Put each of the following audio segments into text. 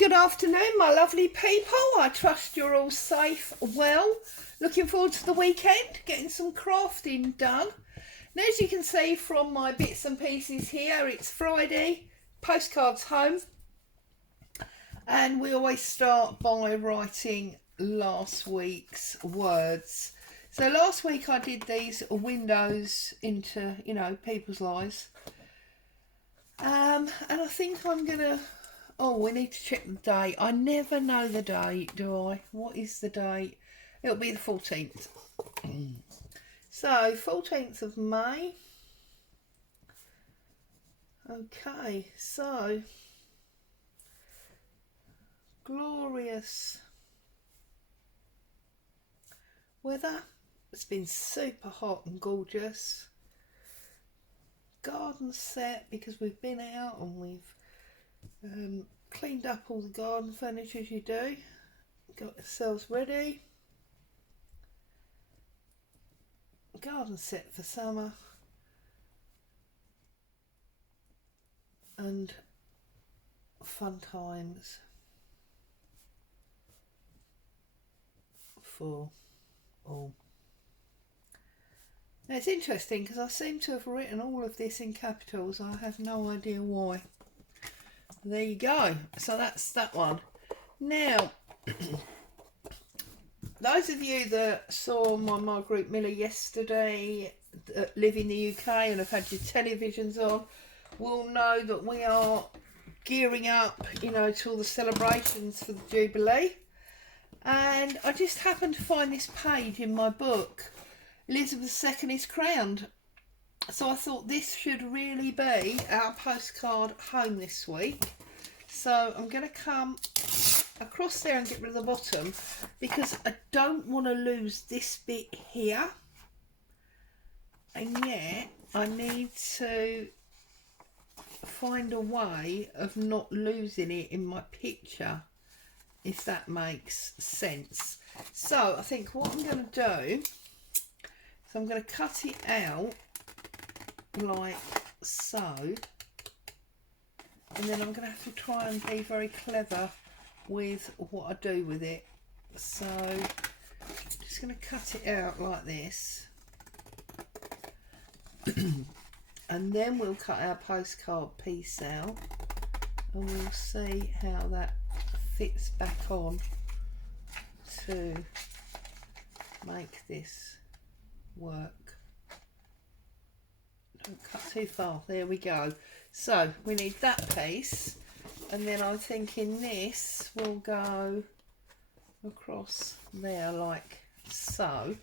good afternoon, my lovely people. I trust you're all safe, well. Looking forward to the weekend, getting some crafting done. Now, as you can see from my bits and pieces here, it's Friday, postcards home. And we always start by writing last week's words. So last week I did these windows into, people's lives. And I think I'm going to... Oh, we need to check the date. I never know the date, do I? What is the date? It'll be the 14th. So, 14th of May. Okay, so... Glorious weather. It's been super hot and gorgeous. Garden set because we've been out and we've cleaned up all the garden furniture as you do. Got ourselves ready. Garden set for summer. And fun times for all. Now it's interesting because I seem to have written all of this in capitals. I have no idea why. There you go. So that's that one. Now, those of you that saw my Margaret Miller yesterday that live in the UK and have had your televisions on will know that we are gearing up, to all the celebrations for the Jubilee. And I just happened to find this page in my book, Elizabeth II is crowned. So I thought this should really be our postcard home this week. So I'm going to come across there and get rid of the bottom because I don't want to lose this bit here. And yet I need to find a way of not losing it in my picture, if that makes sense. So I think what I'm going to do is I'm going to cut it out like so, and then I'm going to have to try and be very clever with what I do with it. So I'm just going to cut it out like this and then we'll cut our postcard piece out and we'll see how that fits back on to make this work. Don't cut too far. There we go. So we need that piece, and then I'm thinking this will go across there like so,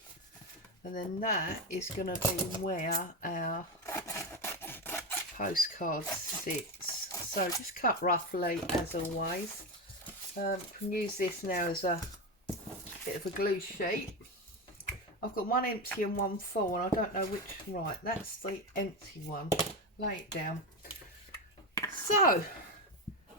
and then that is going to be where our postcard sits. So just cut roughly as always. Can use this now as a bit of a glue sheet. I've got one empty and one full, and I don't know which. Right, that's the empty one. Lay it down. So,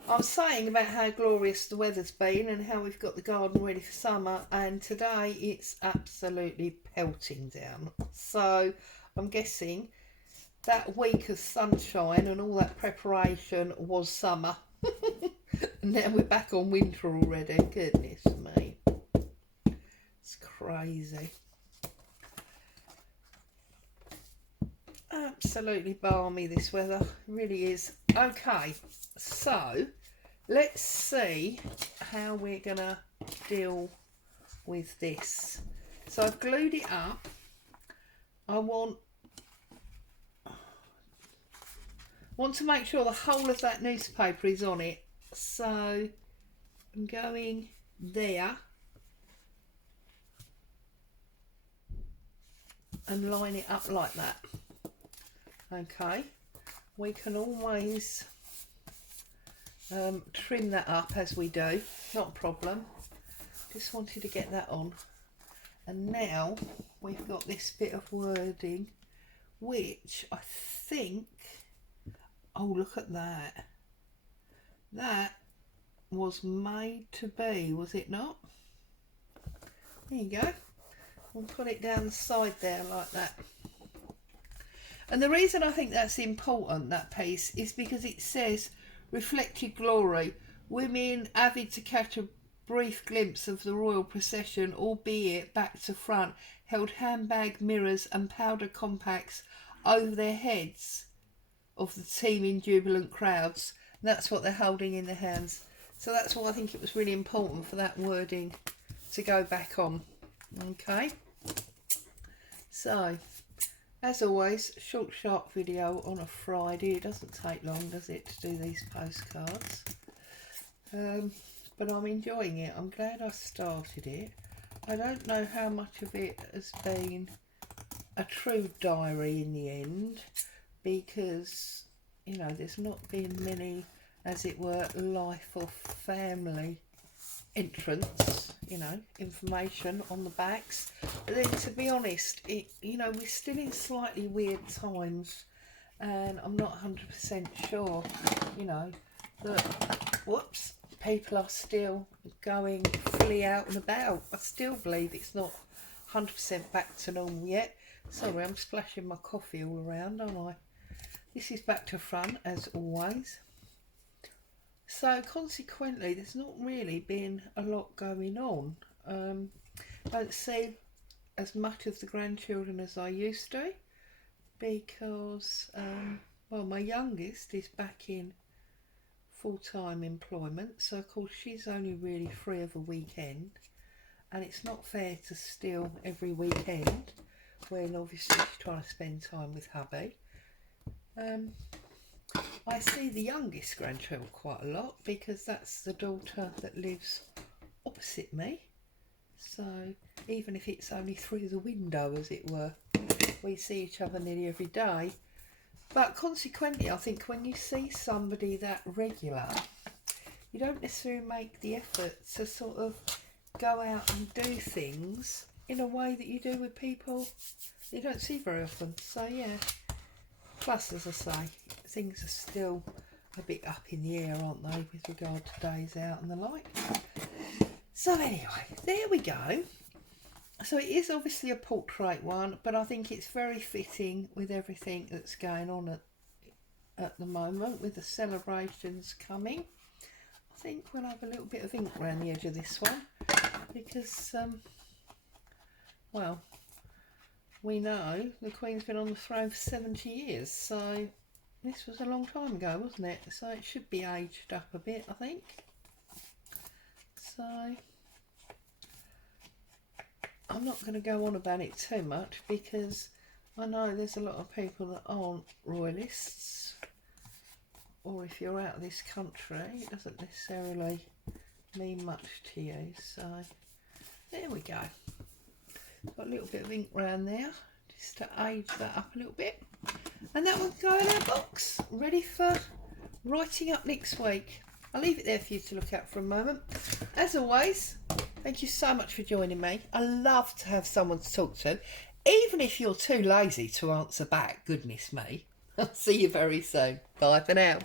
I'm saying about how glorious the weather's been and how we've got the garden ready for summer, and today it's absolutely pelting down. So, I'm guessing that week of sunshine and all that preparation was summer. And now we're back on winter already. Goodness me. It's crazy. Absolutely balmy this weather, it really is. Okay, so let's see how we're gonna deal with this. So I've glued it up. I want to make sure the whole of that newspaper is on it, so I'm going there and line it up like that. Okay, we can always trim that up as we do, not a problem. Just wanted to get that on. And now we've got this bit of wording, which I think, oh look at that. That was made to be, was it not? There you go. We'll put it down the side there like that. And the reason I think that's important, that piece, is because it says reflected glory, Women avid to catch a brief glimpse of the royal procession, albeit back to front, held handbag mirrors and powder compacts over their heads of the teeming jubilant crowds. And that's what they're holding in their hands. So that's why I think it was really important for that wording to go back on. Okay. So, as always, short, sharp video on a Friday. It doesn't take long, does it, to do these postcards? But I'm enjoying it. I'm glad I started it. I don't know how much of it has been a true diary in the end, because, you know, there's not been many, as it were, life or family entrance, you know, information on the backs. But then, to be honest, you know, we're still in slightly weird times, and I'm not 100% sure, you know, that, whoops, people are still going fully out and about. I still believe it's not 100% back to normal yet. Sorry, I'm splashing my coffee all around, aren't I? This is back to front, as always. So consequently, there's not really been a lot going on. Don't see as much of the grandchildren as I used to, because, well, my youngest is back in full-time employment, so of course she's only really free of a weekend, and it's not fair to steal every weekend when obviously she's trying to spend time with hubby. I see the youngest grandchild quite a lot, because that's the daughter that lives opposite me, so even if it's only through the window, as it were, we see each other nearly every day. But consequently, I think when you see somebody that regular, you don't necessarily make the effort to sort of go out and do things in a way that you do with people you don't see very often. So yeah, plus, as I say, things are still a bit up in the air, aren't they, with regard to days out and the like. So anyway, there we go. So it is obviously a portrait one, but I think it's very fitting with everything that's going on at the moment, with the celebrations coming. I think we'll have a little bit of ink around the edge of this one, because, well, we know the Queen's been on the throne for 70 years, so this was a long time ago, wasn't it? So it should be aged up a bit, I think. So I'm not going to go on about it too much, because I know there's a lot of people that aren't royalists, or if you're out of this country, it doesn't necessarily mean much to you. So there we go. Got a little bit of ink around there just to age that up a little bit, and that will go in our box, ready for writing up next week. I'll leave it there for you to look at for a moment. As always, thank you so much for joining me. I love to have someone to talk to, even if you're too lazy to answer back. Goodness me. I'll see you very soon. Bye for now.